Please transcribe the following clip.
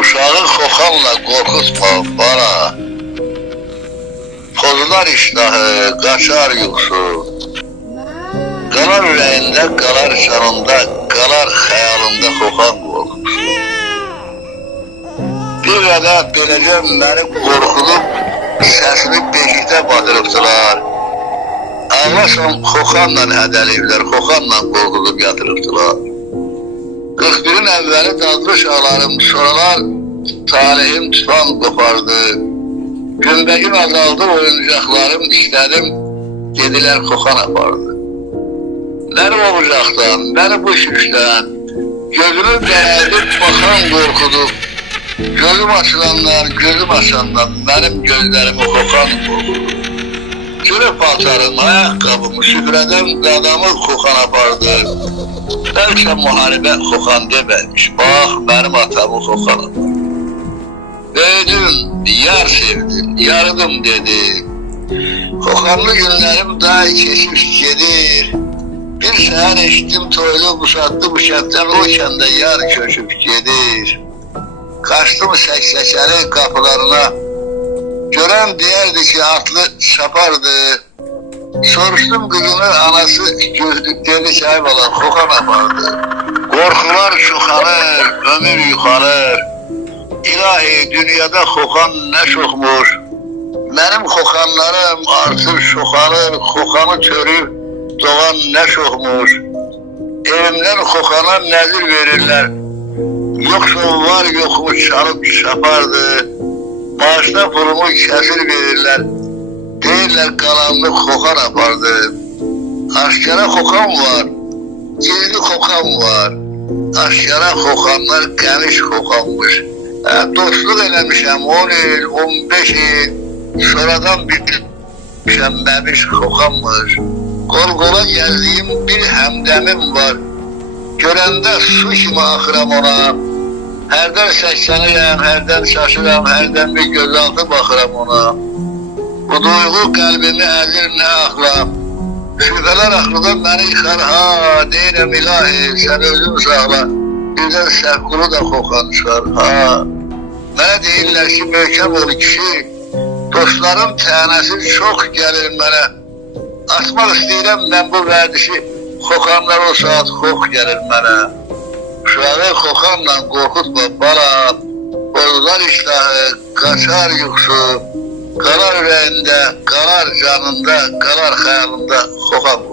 Uşağı kokanla korkutma bana. Pozular iştahı, kaçar yuxusu. Qalar ürəyində, qalar canında, qalar xəyalında kokan korkusu. Bir qədər beləcə məni qorxudub, səsini beşikdə batırıbdılar. Ağlasam kokanla hədəliyiblər, kokanla qorxudub yatırıbdılar. 41'in əvvəli dadlı şahlarım, sonralar talihim tufan qopardı. Gümbəyim azaldı, oyuncaqlarım istədim, dedilər kokan apardı. Məni olacaqdan, məni bu işdən, gözümü bəyədib bakan qorxudub. Gözüm açılanlar, gözüm açandan, mənim gözlərimi kokan qorxudub. Kürə paltarım, ayaqqabımı, süfrədən qadamı kokan apardı. Bəlkə müharibə kokan deməymiş, bax mənim atamı kokan apardı. Böyüdüm, yar sevdim, yardım dedi. Kokanlı günlərim daha keçib gedir. Bir səhər eşitdim toylu quşatdı bu kənddən, o kəndə yar köçüb gedir. Kaçtım səksəkəli qapılarına, görən deyərdi ki atlı çapardı. Soruşdum kızının anası, dedi ki ay bala kokan apardı. Korkular çoxalır, ömür yuxalır. İlahi dünyada kokan ne çokmuş. Benim kokanlarım artır çoxalır, kokanı törüb doğan ne çokmuş. Evimden kokana nezir verirler. Yoksa var yokmuş çalıp çapardı. Maaşta pulumu kesir verirler. Deyirlər qalanlıq kokan apardı. Aşkara kokan var, gizli kokan var. Aşkara kokanlar qəmiş kokanmış. Dostluq eləmişəm 10 il, 15 il. Sonradan bilmişəm məmiş kokanmış. Qol-qola gəzdiyim bir həmdəmim var. Görəndə su kimi axıram ona. Hərdən səksənirəm, hərdən şaşıram, hərdən bir gözaltı baxıram ona. Bu duyğu qəlbimi əzir nə axlam. Şübhələr axlıdan məni yıxar, ha, deyirəm ilahi, sən özün sağla. Birdən səhqulu da kokan çıxar, ha. Mənə deyirlər ki, möhkəm ol kişi, dostlarım tənəsi çox gəlir mənə. Atmaq istəyirəm mən bu vərdişi, kokanlar o saat xox gəlir mənə. Uşağı kokanla qorxutma bala, pozular iştahı, kaçar yuxusu. Qalar ürəyində, qalar canında, qalar xəyalında kokan